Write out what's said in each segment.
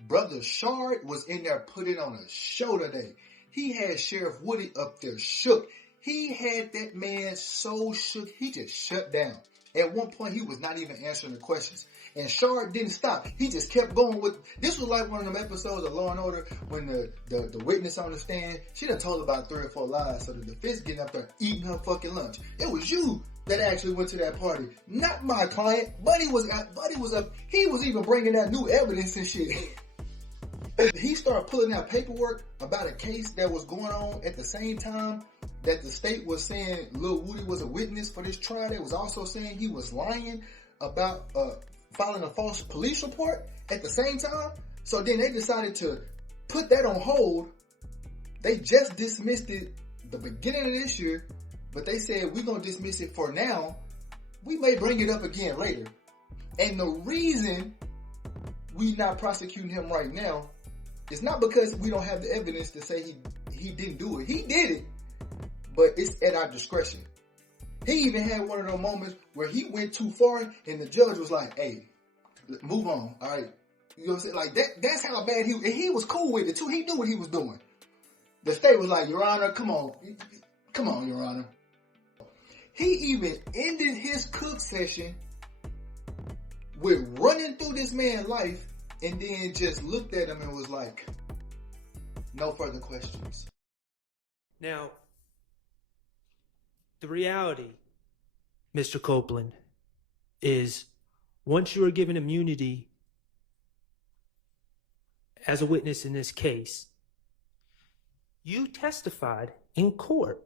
Brother Shard was in there putting on a show today. He had Sheriff Woody up there shook. He had that man so shook, he just shut down. At one point, he was not even answering the questions. And Shard didn't stop. He just kept going with... This was like one of them episodes of Law and Order when the witness on the stand, she done told about 3 or 4 lies. So the defense getting up there eating her fucking lunch. It was you that actually went to that party. Not my client. Buddy was up. He was even bringing out new evidence and shit. He started pulling out paperwork about a case that was going on at the same time that the state was saying Lil Woody was a witness for this trial. They was also saying he was lying about filing a false police report at the same time. So then they decided to put that on hold. They just dismissed it the beginning of this year, but they said we're going to dismiss it for now. We may bring it up again later. And the reason we not prosecuting him right now is not because we don't have the evidence to say he didn't do it. He did it, but it's at our discretion. He even had one of those moments where he went too far and the judge was like, hey, move on, all right? You know what I'm saying? Like, that's how bad he was cool with it, too. He knew what he was doing. The state was like, Your Honor, come on, Your Honor. He even ended his cook session with running through this man's life and then just looked at him and was like, no further questions. Now, the reality, Mr. Copeland, is once you are given immunity as a witness in this case, you testified in court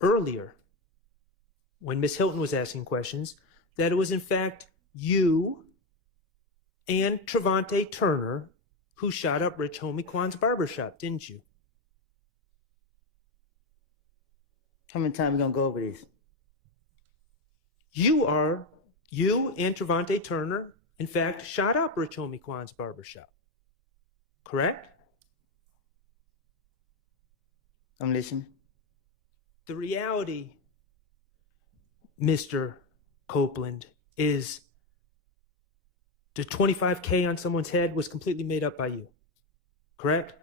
earlier when Ms. Hilton was asking questions that it was in fact you and Trevante Turner who shot up Rich Homie Kwan's barbershop, didn't you? How many times are we going to go over this? You and Trevante Turner, in fact, shot up Rich Homie Kwan's barbershop. Correct? I'm listening. The reality, Mr. Copeland, is the $25K on someone's head was completely made up by you. Correct?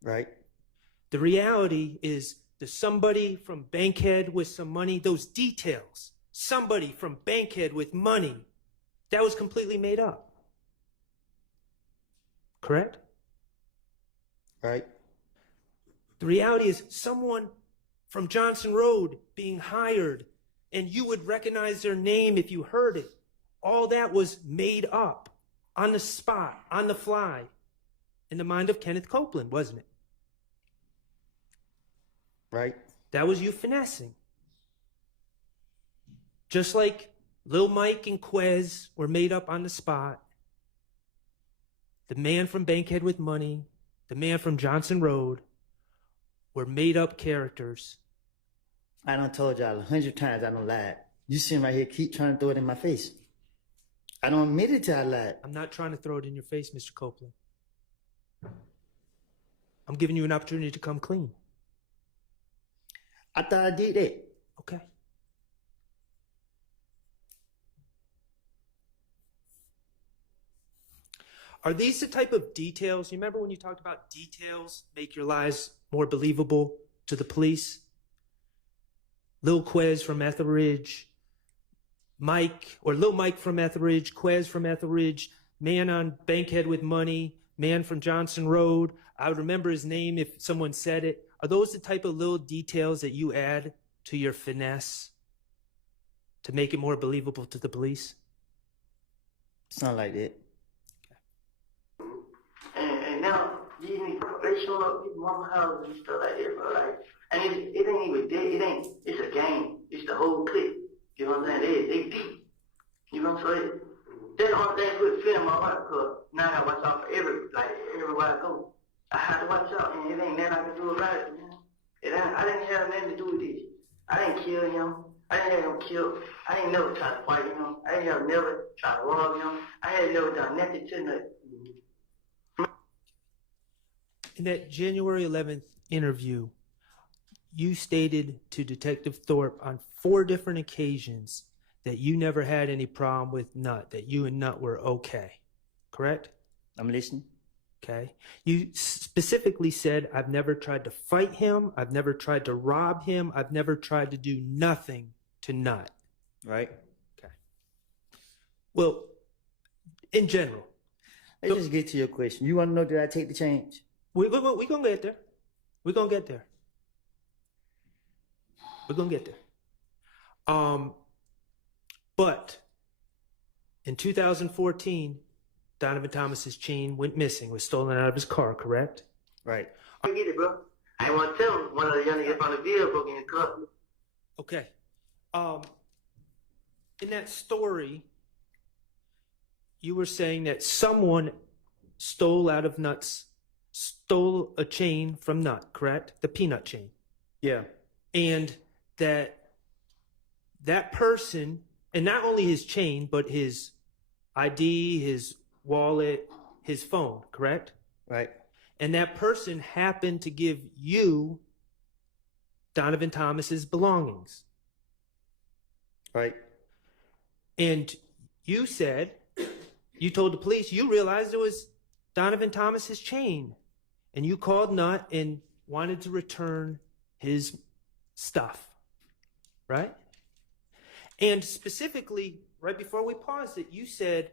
Right. The reality is there's somebody from Bankhead with some money, those details, somebody from Bankhead with money, that was completely made up. Correct? Right. The reality is someone from Johnson Road being hired and you would recognize their name if you heard it. All that was made up on the spot, on the fly, in the mind of Kenneth Copeland, wasn't it? Right. That was you finessing. Just like Lil Mike and Quez were made up on the spot. The man from Bankhead with money, the man from Johnson Road were made up characters. I done told y'all 100 times I don't lie. You sitting right here keep trying to throw it in my face. I don't admit it till I lied. I'm not trying to throw it in your face, Mr. Copeland. I'm giving you an opportunity to come clean. I thought I did that. Okay. Are these the type of details? You remember when you talked about details make your lies more believable to the police? Lil Quez from Etheridge, Lil Mike from Etheridge, Quez from Etheridge, man on Bankhead with money, man from Johnson Road. I would remember his name if someone said it. Are those the type of little details that you add to your finesse to make it more believable to the police? Sound like that. And now, they show up people's mama houses and stuff like that, bro. Like, and it ain't even dead. It's a game. It's the whole clip. You know what I'm saying? They deep. You know what I'm saying? That's the only thing put fear in my heart, because now I gotta watch out for everywhere I go. I have to watch out, and it ain't nothing I can do about it, man. I didn't have nothing to do with this. I didn't kill him. I didn't have him killed. I didn't never try to fight him. I didn't have never try to rob him. I had never done nothing to nothing. In that January 11th interview, you stated to Detective Thorpe on 4 different occasions that you never had any problem with Nut, that you and Nut were okay, correct? I'm listening. Okay. You specifically said, I've never tried to fight him. I've never tried to rob him. I've never tried to do nothing to Nut. Right? Okay. Well, in general. Let's just get to your question. You want to know, did I take the change? We're going to get there. We're going to get there. We're going to get there. But in 2014, Donovan Thomas's chain went missing, was stolen out of his car, correct? Right. I get it, bro. I ain't want to tell him one of the young niggas on the video broke in his car. Okay. In that story, you were saying that someone stole a chain from Nut, correct? The peanut chain. Yeah. And that person, and not only his chain, but his ID, his wallet, his phone, correct? Right. And that person happened to give you Donovan Thomas's belongings. Right. And you told the police, you realized it was Donovan Thomas's chain. And you called Nut and wanted to return his stuff. Right? And specifically, right before we paused it, you said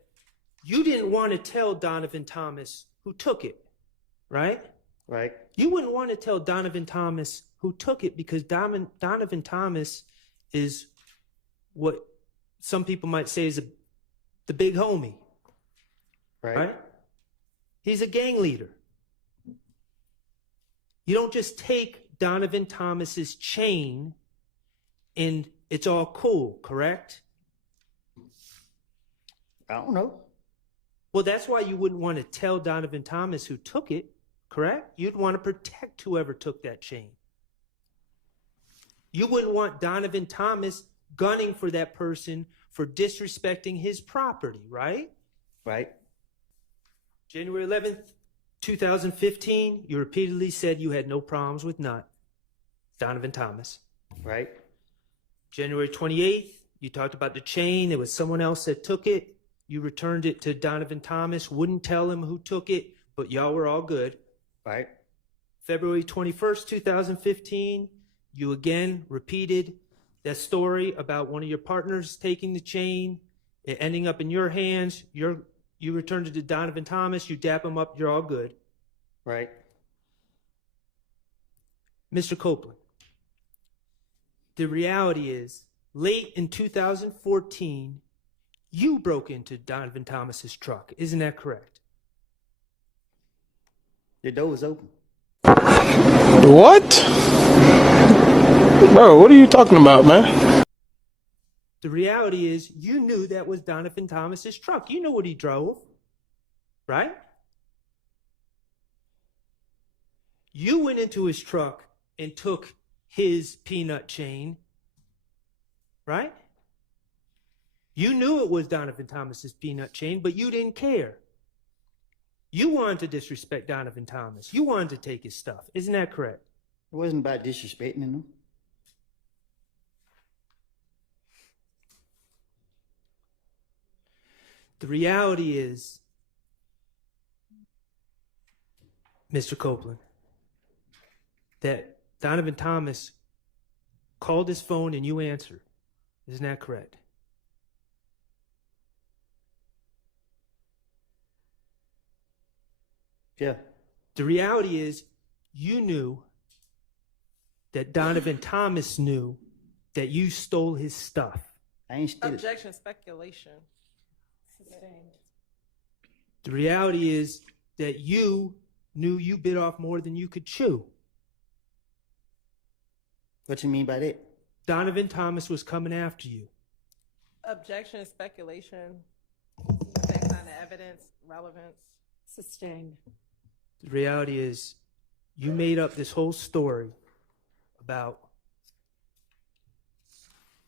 you didn't want to tell Donovan Thomas who took it. Right? Right. You wouldn't want to tell Donovan Thomas who took it because Donovan Thomas is what some people might say is the big homie. Right? He's a gang leader. You don't just take Donovan Thomas's chain and it's all cool, correct? I don't know. Well, that's why you wouldn't want to tell Donovan Thomas who took it, correct? You'd want to protect whoever took that chain. You wouldn't want Donovan Thomas gunning for that person for disrespecting his property, right? Right. January 11th, 2015, you repeatedly said you had no problems with Nut, Donovan Thomas. Right. January 28th, you talked about the chain. It was someone else that took it. You returned it to Donovan Thomas, wouldn't tell him who took it, but y'all were all good. Right. February 21st, 2015, you again repeated that story about one of your partners taking the chain, it ending up in your hands. You returned it to Donovan Thomas. You dap him up. You're all good. Right. Mr. Copeland, the reality is, late in 2014, you broke into Donovan Thomas's truck. Isn't that correct? The door was open. What? Bro, what are you talking about, man? The reality is, you knew that was Donovan Thomas's truck. You know what he drove, right? You went into his truck and took his peanut chain, right? You knew it was Donovan Thomas's peanut chain, but you didn't care. You wanted to disrespect Donovan Thomas. You wanted to take his stuff. Isn't that correct? It wasn't about disrespecting him. The reality is, Mr. Copeland, that Donovan Thomas called his phone and you answered. Isn't that correct? Yeah. The reality is, you knew that Donovan Thomas knew that you stole his stuff. I ain't steal it. Objection, speculation. Sustained. The reality is that you knew you bit off more than you could chew. What you mean by that? Donovan Thomas was coming after you. Objection, speculation. Based on the evidence, relevance. Sustained. The reality is, you made up this whole story about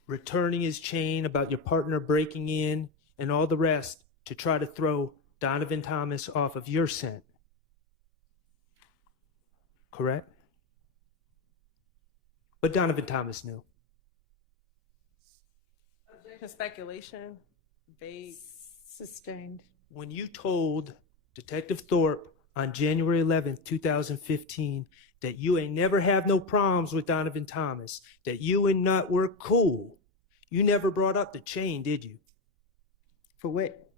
returning his chain, about your partner breaking in, and all the rest to try to throw Donovan Thomas off of your scent. Correct? But Donovan Thomas knew. Objection, Objection, speculation, vague. Sustained. When you told Detective Thorpe on January 11th, 2015, that you ain't never have no problems with Donovan Thomas, that you and Nut were cool, you never brought up the chain, did you? For what?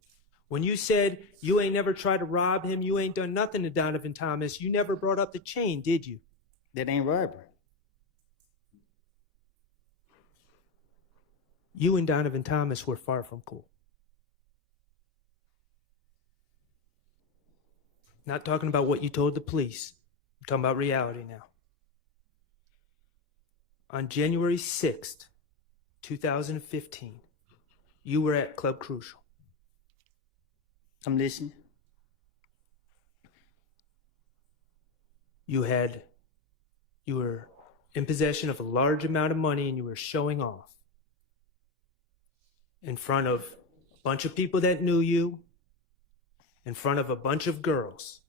When you said you ain't never tried to rob him, you ain't done nothing to Donovan Thomas, you never brought up the chain, did you? That ain't robbery. You and Donovan Thomas were far from cool. Not talking about what you told the police. I'm talking about reality now. On January 6th, 2015, you were at Club Crucial. I'm listening. You were in possession of a large amount of money and you were showing off in front of a bunch of people that knew you, in front of a bunch of girls,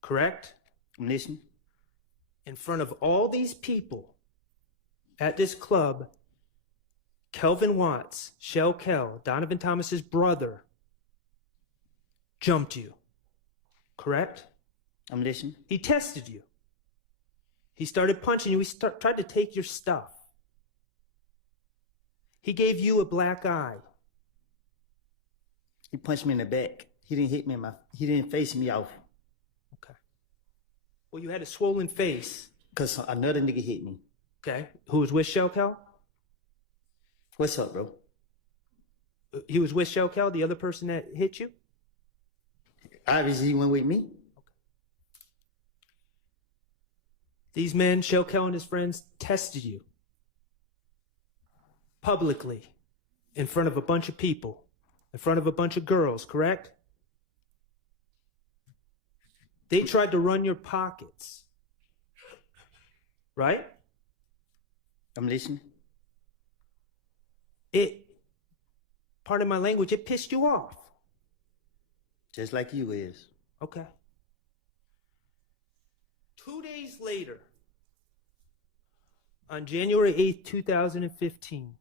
correct? I'm listening. In front of all these people at this club, Kelvin Watts, Shell Kell, Donovan Thomas's brother, jumped you, correct? I'm listening. He tested you. He started punching you. He tried to take your stuff. He gave you a black eye. He punched me in the back. He didn't hit me he didn't face me off. Okay. Well, you had a swollen face. Because another nigga hit me. Okay. Who was with Shell Kell? What's up, bro? He was with Shell Kell, the other person that hit you? Obviously, he went with me. These men, Shell Kell and his friends, tested you publicly in front of a bunch of people, in front of a bunch of girls, correct? They tried to run your pockets, right? I'm listening. Pardon my language, it pissed you off. Just like you is. Okay. 2 days later, on January 8th, 2015,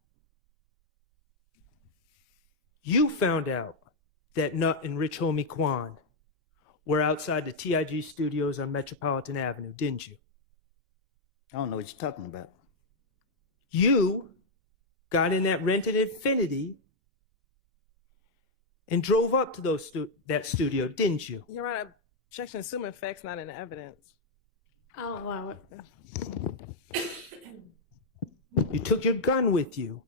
you found out that Nut and Rich Homie Quan were outside the TIG studios on Metropolitan Avenue, didn't you? I don't know what you're talking about. You got in that rented Infiniti and drove up to that studio, didn't you? Your Honor, objection, assuming facts not in the evidence. I'll allow it. You took your gun with you.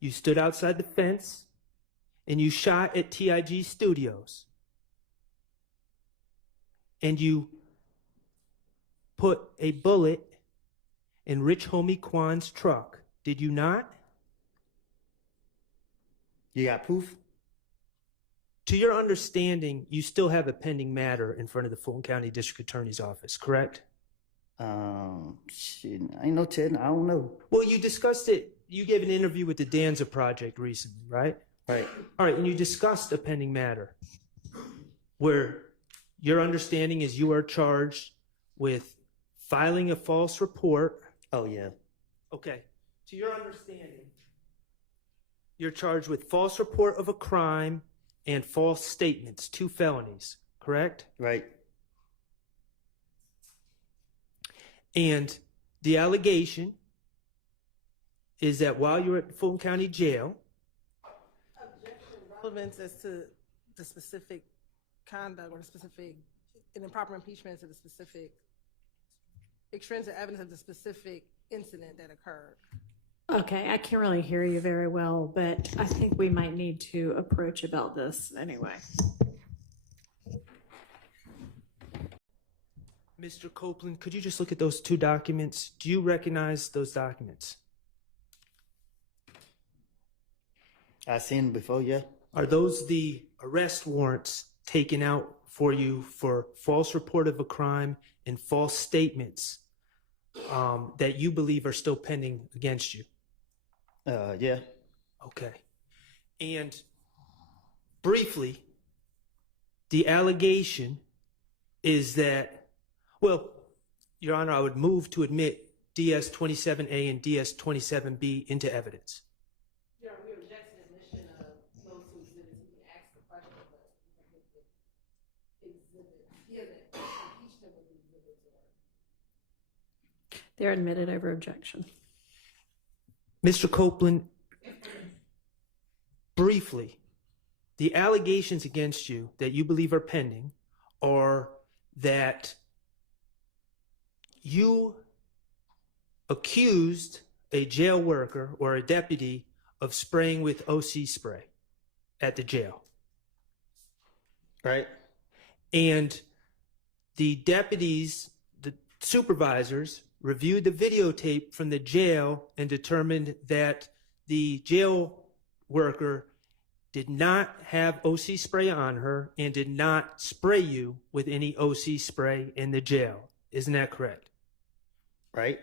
You stood outside the fence and you shot at TIG Studios. And you put a bullet in Rich Homie Quan's truck. Did you not? You got proof? To your understanding, you still have a pending matter in front of the Fulton County District Attorney's Office, correct? Shit, I ain't no telling. I don't know. Well, you discussed it. You gave an interview with the Danza Project recently, right? Right. All right, and you discussed a pending matter where your understanding is you are charged with filing a false report. Oh, yeah. Okay. To your understanding, you're charged with false report of a crime and false statements, 2 felonies, correct? Right. And the allegation is that while you were at the Fulton County Jail, Relevance as to the specific conduct or the specific, an improper impeachment as to the specific extrinsic evidence of the specific incident that occurred. Okay, I can't really hear you very well, but I think we might need to approach about this anyway. Mr. Copeland, could you just look at those 2 documents? Do you recognize those documents? I seen them before, yeah. Are those the arrest warrants taken out for you for false report of a crime and false statements that you believe are still pending against you? Yeah. Okay. And briefly, the allegation is that, well, Your Honor, I would move to admit DS-27A and DS-27B into evidence? Yeah, we reject the admission of those two exhibits. You can ask the question, but he hasn't impeached them with the exhibits. They're admitted over objection. Mr. Copeland, briefly, the allegations against you that you believe are pending are that you accused a jail worker or a deputy of spraying with OC spray at the jail. Right? And the deputies, the supervisors, reviewed the videotape from the jail and determined that the jail worker did not have OC spray on her and did not spray you with any OC spray in the jail. Isn't that correct? Right?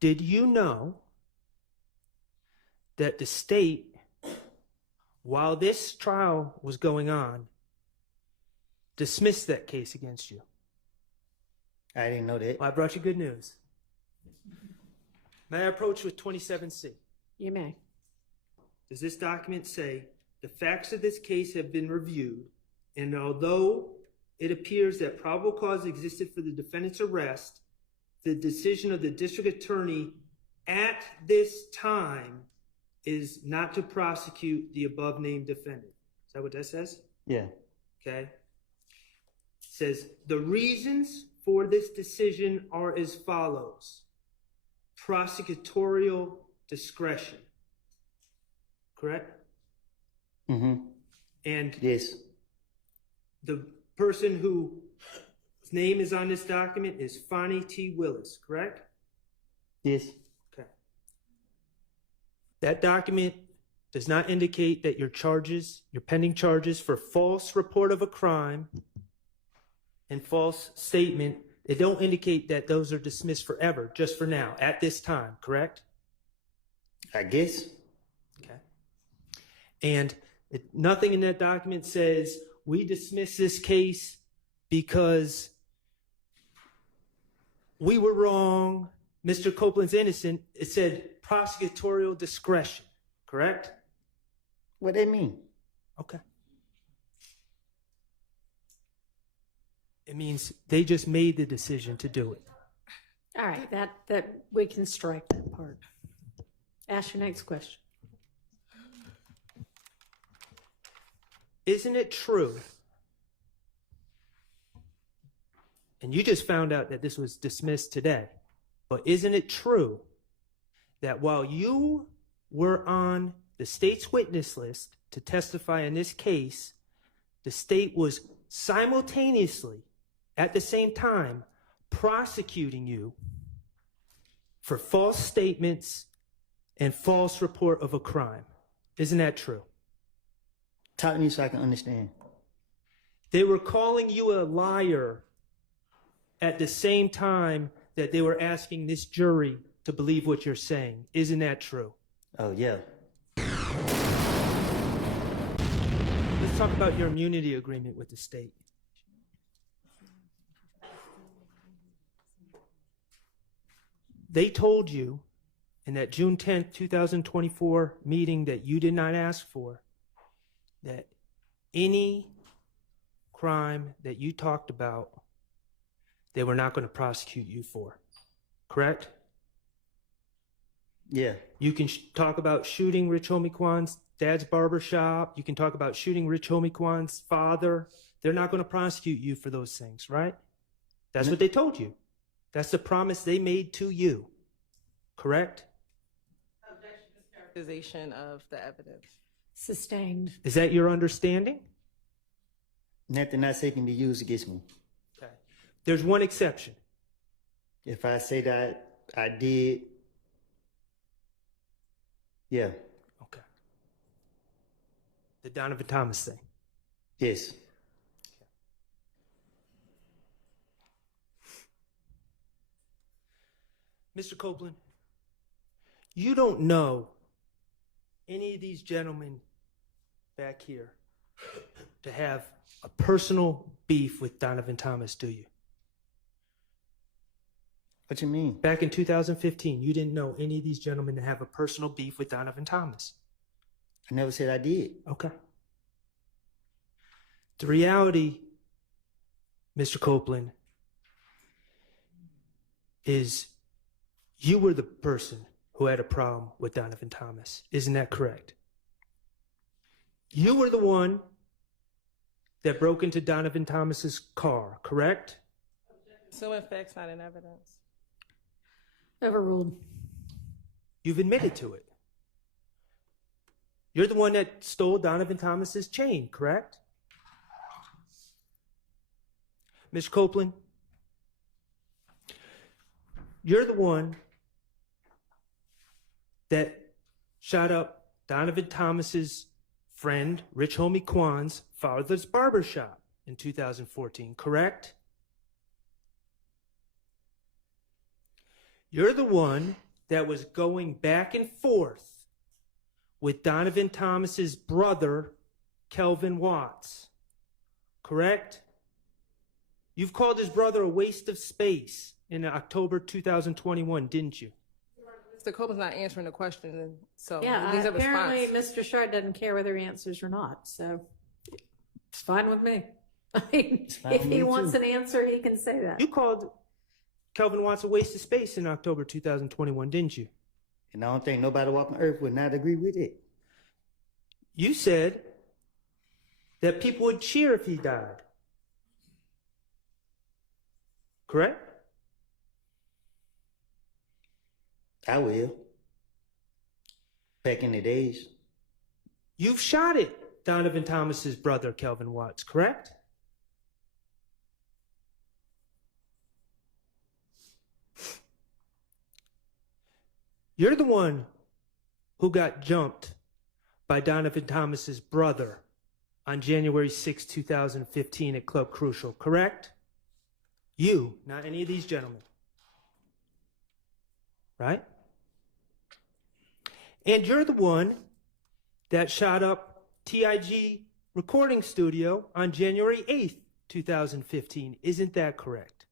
Did you know that the state, while this trial was going on, dismissed that case against you? I didn't know that. Well, I brought you good news. May I approach with 27C? You may. Does this document say the facts of this case have been reviewed, and although it appears that probable cause existed for the defendant's arrest, the decision of the district attorney at this time is not to prosecute the above named defendant? Is that what that says? Yeah. Okay. It says the reasons for this decision are as follows: prosecutorial discretion. Correct? Mm-hmm. And Yes. the person whose name is on this document is Fonnie T. Willis, correct? Yes. Okay. That document does not indicate that your pending charges for false report of a crime and false statement, they don't indicate that those are dismissed forever, just for now, at this time, correct? I guess. Okay. And nothing in that document says we dismiss this case because we were wrong, Mr. Copeland's innocent. It said prosecutorial discretion, correct? What that mean? Okay. It means they just made the decision to do it. All right, that we can strike that part. Ask your next question. Isn't it true? And you just found out that this was dismissed today, but isn't it true that while you were on the state's witness list to testify in this case, the state was simultaneously, at the same time, prosecuting you for false statements and false report of a crime? Isn't that true? Talk to me so I can understand. They were calling you a liar at the same time that they were asking this jury to believe what you're saying. Isn't that true? Oh, yeah. Let's talk about your immunity agreement with the state. They told you in that June 10th, 2024 meeting that you did not ask for, that any crime that you talked about, they were not going to prosecute you for. Correct? Yeah. You can talk about shooting Rich Homie Kwan's dad's barbershop. You can talk about shooting Rich Homie Kwan's father. They're not going to prosecute you for those things, right? That's what they told you. That's the promise they made to you. Correct? Objection to characterization of the evidence. Sustained. Is that your understanding? Nothing I say can be used against me. Okay. There's one exception. If I say that I did, yeah. Okay. The Donovan Thomas thing. Yes. Mr. Copeland, you don't know any of these gentlemen back here to have a personal beef with Donovan Thomas, do you? What you mean? Back in 2015, you didn't know any of these gentlemen to have a personal beef with Donovan Thomas. I never said I did. Okay. The reality, Mr. Copeland, is you were the person who had a problem with Donovan Thomas. Isn't that correct? You were the one that broke into Donovan Thomas's car, correct? So in facts, not in evidence. Overruled. You've admitted to it. You're the one that stole Donovan Thomas's chain, correct? Ms. Copeland, you're the one that shot up Donovan Thomas's friend, Rich Homie Kwan's father's barbershop in 2014, correct? You're the one that was going back and forth with Donovan Thomas's brother, Kelvin Watts, correct? You've called his brother a waste of space in October 2021, didn't you? Mr. Copeland's not answering the question, so Yeah, these are apparently response. Mr. Shard doesn't care whether he answers or not, so it's fine with me. I mean, fine if with he me wants too. an answer, he can say that. You called Kelvin Watts a waste of space in October 2021, didn't you? And I don't think nobody walking earth would not agree with it. You said that people would cheer if he died. Correct? I will. Back in the days. You've shot at Donovan Thomas's brother, Kelvin Watts, correct? You're the one who got jumped by Donovan Thomas's brother on January 6, 2015 at Club Crucial, correct? You, not any of these gentlemen. Right? And you're the one that shot up TIG Recording Studio on January 8th, 2015. Isn't that correct?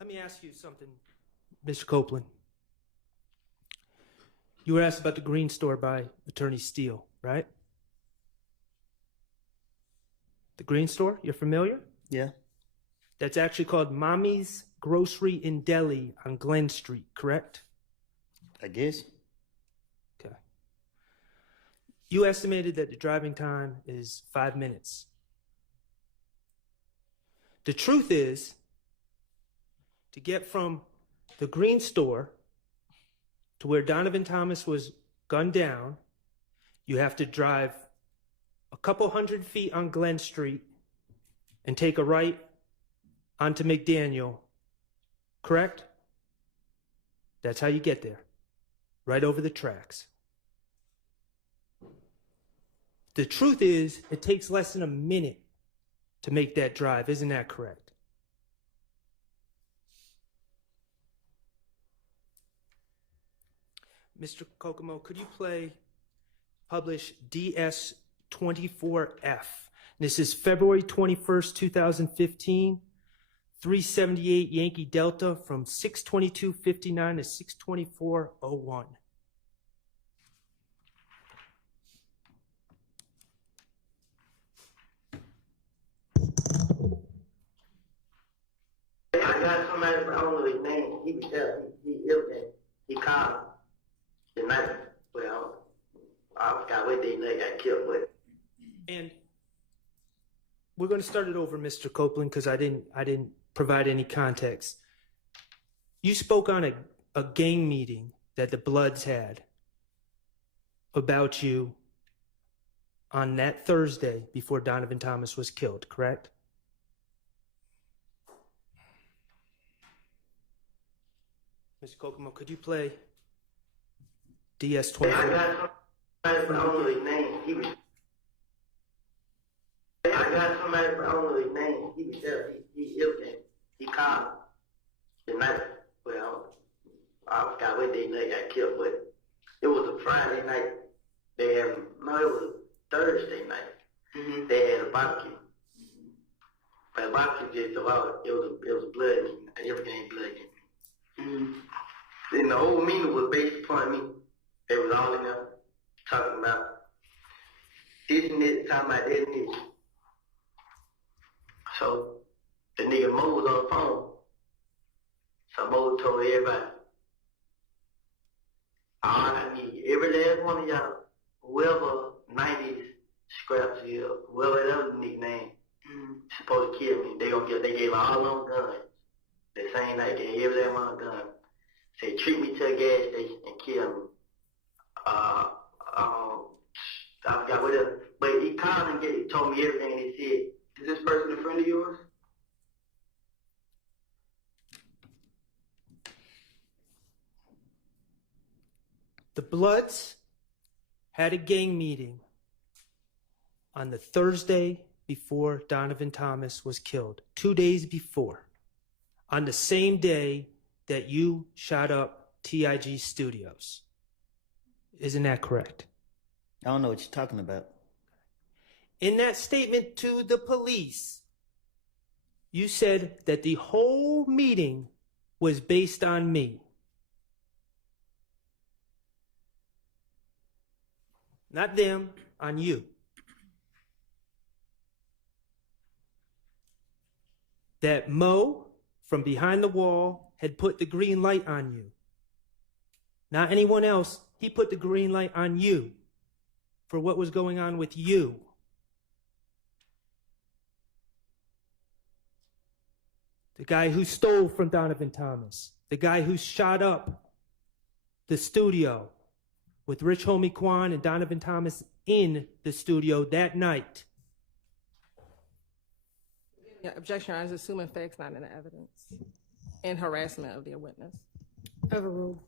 Let me ask you something, Mr. Copeland. You were asked about the Green Store by Attorney Steele, right? The Green Store, you're familiar? Yeah. That's actually called Mommy's Grocery in Delhi on Glen Street, correct? I guess. Okay. You estimated that the driving time is 5 minutes. The truth is, to get from the Green Store to where Donovan Thomas was gunned down, you have to drive a couple hundred feet on Glen Street and take a right onto McDaniel, correct? That's how you get there, right over the tracks. The truth is, it takes less than a minute to make that drive. Isn't that correct? Mr. Kokomo, could you publish DS24F? This is February 21st, 2015, 378 Yankee Delta from 622.59 to 624.01. I got somebody, I don't know his name. He can tell. He ill and he called the night. Well, I forgot what they got killed with. And we're going to start it over, Mr. Copeland, because I didn't provide any context. You spoke on a gang meeting that the Bloods had about you on that Thursday before Donovan Thomas was killed, correct? Mr. Kokomo, could you play DS24? I got somebody, I don't know his name. I got somebody, I don't know his name. He can tell. He ill and he called the night. Well, I forgot what they got killed with. It was a Friday night. They had, no, it was a Thursday night. Mm-hmm. They had a barbecue. But the barbecue just about, it was a blood meeting. Everything ain't blood meeting. Mm-hmm. Then the whole meeting was based upon me. They was all in there talking about this and this, talking about this and this. So the nigga Mo was on the phone. So Mo told everybody, all I need, every last one of y'all, whoever 90s scraps here, whoever that was the nickname, supposed to kill me. They gave all them guns. The same night, they gave every last one of them guns. Say, treat me to a gas station and kill me. I forgot what else. But he called and told me everything, and he said, Is this person a friend of yours? The Bloods had a gang meeting on the Thursday before Donovan Thomas was killed, 2 days before, on the same day that you shot up TIG Studios. Isn't that correct? I don't know what you're talking about. In that statement to the police, you said that the whole meeting was based on me. Not them, on you. That Mo, from behind the wall, had put the green light on you. Not anyone else. He put the green light on you for what was going on with you. The guy who stole from Donovan Thomas. The guy who shot up the studio with Rich Homie Quan and Donovan Thomas in the studio that night. Yeah, objection, Your Honor, is assuming facts not in the evidence and harassment of their witness. Overruled.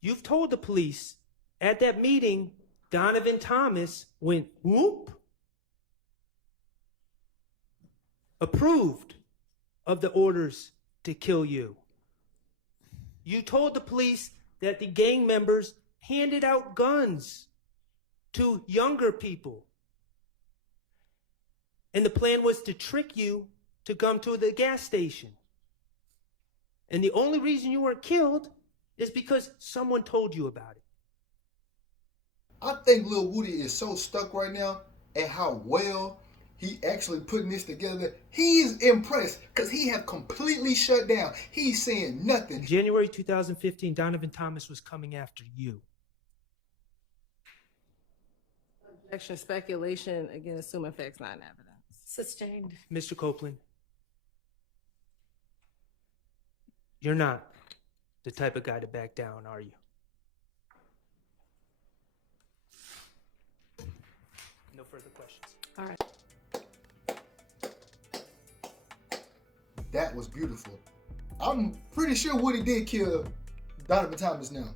You've told the police at that meeting, Donovan Thomas went whoop, approved of the orders to kill you. You told the police that the gang members handed out guns to younger people. And the plan was to trick you to come to the gas station. And the only reason you weren't killed is because someone told you about it. I think Lil Woody is so stuck right now at how well he actually putting this together. He is impressed because he have completely shut down. He's saying nothing. In January 2015, Donovan Thomas was coming after you. Objection, speculation, again, assuming facts not in evidence. Sustained. Mr. Copeland, you're not the type of guy to back down, are you? No further questions. All right. That was beautiful. I'm pretty sure Woody did kill Donovan Thomas now.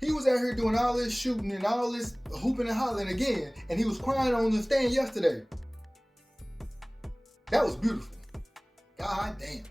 He was out here doing all this shooting and all this hooping and hollering again, and he was crying on the stand yesterday. That was beautiful. God damn.